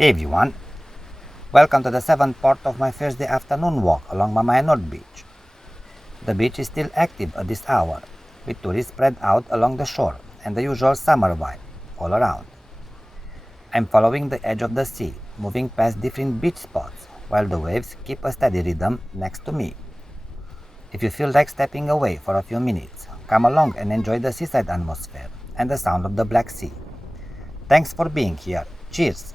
Hey everyone, welcome to the seventh part of my Thursday afternoon walk along Mamaia Nord Beach. The beach is still active at this hour, with tourists spread out along the shore and the usual summer vibe all around. I'm following the edge of the sea, moving past different beach spots while the waves keep a steady rhythm next to me. If you feel like stepping away for a few minutes, come along and enjoy the seaside atmosphere and the sound of the Black Sea. Thanks for being here. Cheers!